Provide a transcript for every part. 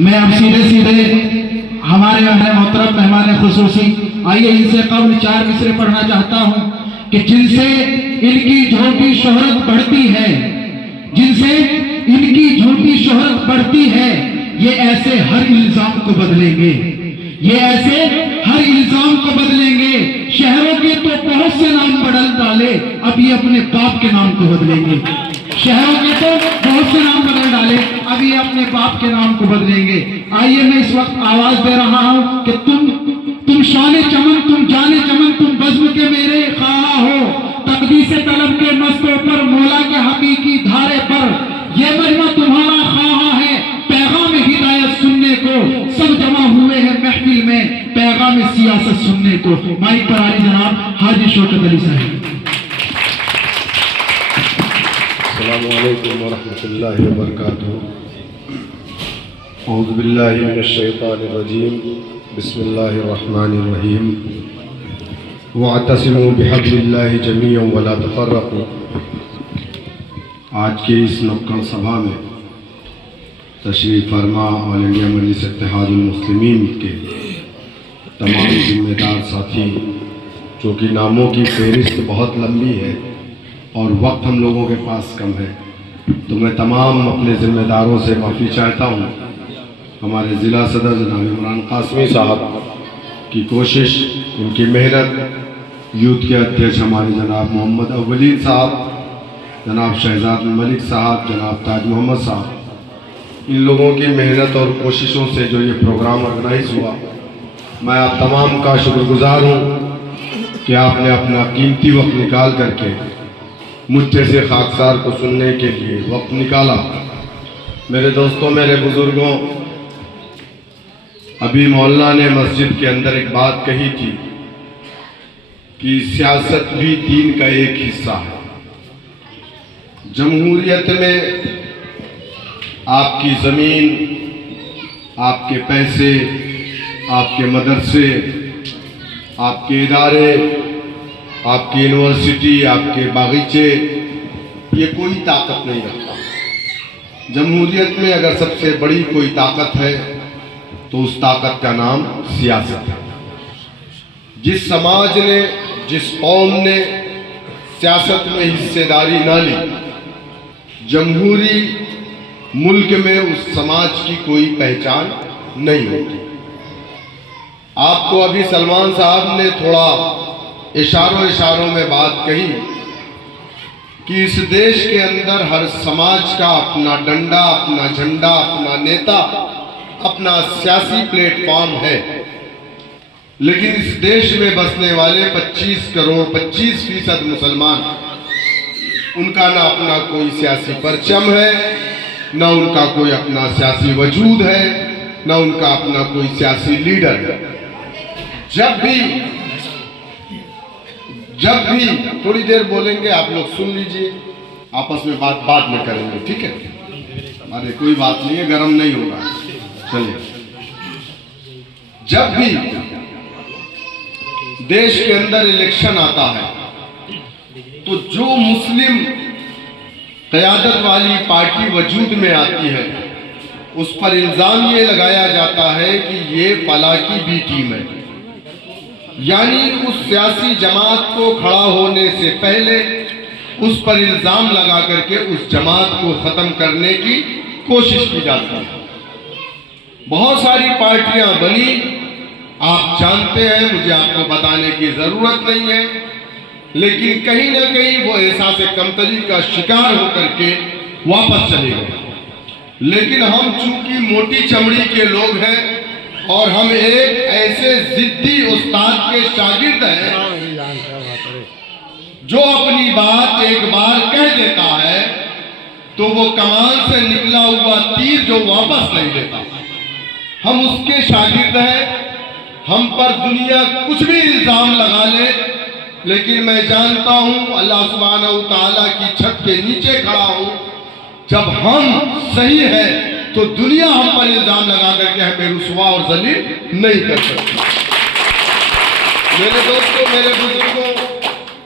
میں اب سیدھے ہمارے محترم مہمان خصوصی آئیے ان سے قبل 4 مصرے پڑھنا چاہتا ہوں کہ جن سے ان کی جھوٹی شہرت بڑھتی ہے، جن سے ان کی جھوٹی شہرت بڑھتی ہے، یہ ایسے ہر الزام کو بدلیں گے، یہ ایسے ہر الزام کو بدلیں گے۔ شہروں کے تو بہت سے نام بدل ڈالے، اب یہ اپنے باپ کے نام کو بدلیں گے۔ شہروں کے تو بہت سے نام بدل ڈالے، اب یہ اپنے باپ کے نام کو بدلیں گے۔ آئیے میں اس وقت آواز دے رہا ہوں کہ تم شان چمن، تم جان چمن، تم بزم کے میرے خواہاں ہو، تقدیس طلب کے مستوں پر، مولا کے حقیقی دھارے پر، یہ مجمع تمہارا خواہاں ہے پیغام ہدایت سننے کو، سب جمع ہوئے ہیں محفل میں پیغام سیاست سننے کو۔ مائک پر آئی جناب حاجی شوکت علی صاحب۔ السلام علیکم ورحمۃ اللہ وبرکاتہ۔ اعوذ باللہ من الشیطان الرجیم، بسم اللہ الرحمن الرحیم۔ واعتصموا بحبل اللہ جمیعا ولا تفرقوا۔ آج کے اس نقل سبھا میں تشریف فرما آل انڈیا مجلس اتحاد المسلمین کے تمام ذمہ دار ساتھی، چونکہ ناموں کی فہرست بہت لمبی ہے اور وقت ہم لوگوں کے پاس کم ہے، تو میں تمام اپنے ذمہ داروں سے معافی چاہتا ہوں۔ ہمارے ضلع صدر جناب عمران قاسمی صاحب کی کوشش، ان کی محنت، یوتھ کے ادھیش ہمارے جناب محمد اولین صاحب، جناب شہزاد ملک صاحب، جناب تاج محمد صاحب، ان لوگوں کی محنت اور کوششوں سے جو یہ پروگرام آرگنائز ہوا، میں آپ تمام کا شکر گزار ہوں کہ آپ نے اپنا قیمتی وقت نکال کر کے مجھ جیسے خاکسار کو سننے کے لیے وقت نکالا۔ میرے دوستوں، میرے بزرگوں، ابھی مولانا نے مسجد کے اندر ایک بات کہی تھی کہ سیاست بھی دین کا ایک حصہ ہے۔ جمہوریت میں آپ کی زمین، آپ کے پیسے، آپ کے مدرسے، آپ کے ادارے، آپ کی یونیورسٹی، آپ کے باغیچے، یہ کوئی طاقت نہیں رکھتا۔ جمہوریت میں اگر سب سے بڑی کوئی طاقت ہے تو اس طاقت کا نام سیاست ہے۔ جس سماج نے، جس قوم نے سیاست میں حصہ داری نہ لی، جمہوری ملک میں اس سماج کی کوئی پہچان نہیں ہوتی۔ آپ کو ابھی سلمان صاحب نے تھوڑا اشاروں میں بات کہی کہ اس دیش کے اندر ہر سماج کا اپنا ڈنڈا، اپنا جھنڈا، اپنا نیتا، اپنا سیاسی پلیٹ فارم ہے، لیکن اس دیش میں بسنے والے 25 کروڑ 25% مسلمان، ان کا نہ اپنا کوئی سیاسی پرچم ہے، نہ ان کا کوئی اپنا سیاسی وجود ہے، نہ ان کا اپنا کوئی سیاسی لیڈر ہے۔ جب بھی تھوڑی دیر بولیں گے، آپ لوگ سن لیجئے، آپس میں بات بعد میں کریں گے، ٹھیک ہے؟ ارے کوئی بات نہیں ہے، گرم نہیں ہوگا، چلیے۔ جب بھی دیش کے اندر الیکشن آتا ہے تو جو مسلم قیادت والی پارٹی وجود میں آتی ہے، اس پر الزام یہ لگایا جاتا ہے کہ یہ فلاں کی بی ٹیم ہے، یعنی اس سیاسی جماعت کو کھڑا ہونے سے پہلے اس پر الزام لگا کر کے اس جماعت کو ختم کرنے کی کوشش کی جاتی ہے۔ بہت ساری پارٹیاں بنی، آپ جانتے ہیں، مجھے آپ کو بتانے کی ضرورت نہیں ہے، لیکن کہیں نہ کہیں وہ احساس کمتری کا شکار ہو کر کے واپس چلے گئے۔ لیکن ہم چونکہ موٹی چمڑی کے لوگ ہیں اور ہم ایک ایسے ضدی استاد کے شاگرد ہیں جو اپنی بات ایک بار کہہ دیتا ہے تو وہ کمان سے نکلا ہوا تیر جو واپس نہیں دیتا، ہم اس کے شاگرد ہیں۔ ہم پر دنیا کچھ بھی الزام لگا لے، لیکن میں جانتا ہوں اللہ سبحانہ وتعالیٰ کی چھت کے نیچے کھڑا ہوں، جب ہم صحیح ہے تو دنیا ہم پر الزام لگا کر کے ہمیں رسوا اور ذلیل نہیں کر سکتی۔ میرے دوستوں، میرے بزرگوں،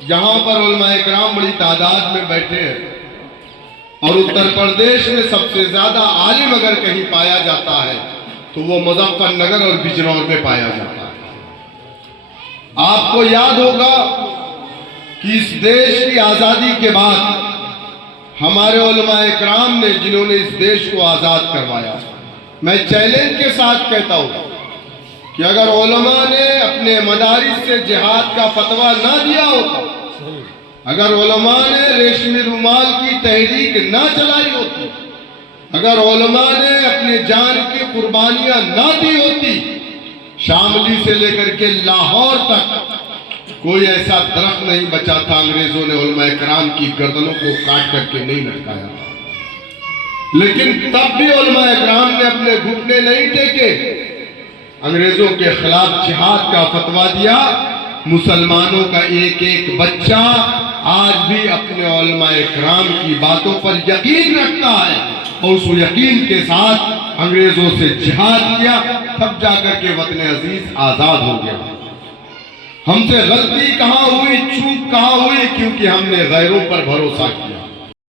یہاں پر علماء اکرام بڑی تعداد میں بیٹھے ہیں اور اتر پردیش میں سب سے زیادہ عالم اگر کہیں پایا جاتا ہے تو وہ مظفر نگر اور بجنور میں پایا جاتا ہے۔ آپ کو یاد ہوگا کہ اس دیش کی آزادی کے بعد ہمارے علماء اکرام نے جنہوں نے اس دیش کو آزاد کروایا، میں چیلنج کے ساتھ کہتا ہوں کہ اگر علماء نے اپنے مدارس سے جہاد کا فتویٰ نہ دیا ہوتا، اگر علماء نے ریشمی رومال کی تحریک نہ چلائی ہوتی، اگر علماء نے اپنی جان کی قربانیاں نہ دی ہوتی، شاملی سے لے کر کے لاہور تک کوئی ایسا درخت نہیں بچا تھا انگریزوں نے علماء کرام کی گردنوں کو کاٹ کر کے نہیں لٹکایا تھا۔ لیکن تب بھی علماء کرام نے اپنے گھٹنے نہیں ٹیکے، انگریزوں کے خلاف جہاد کا فتویٰ دیا۔ مسلمانوں کا ایک ایک بچہ آج بھی اپنے علماء کرام کی باتوں پر یقین رکھتا ہے اور اس یقین کے ساتھ انگریزوں سے جہاد کیا، تب جا کر کے وطن عزیز آزاد ہو گیا۔ ہم سے غلطی کہاں ہوئی، چوک کہاں ہوئی؟ کیونکہ ہم نے غیروں پر بھروسہ کیا۔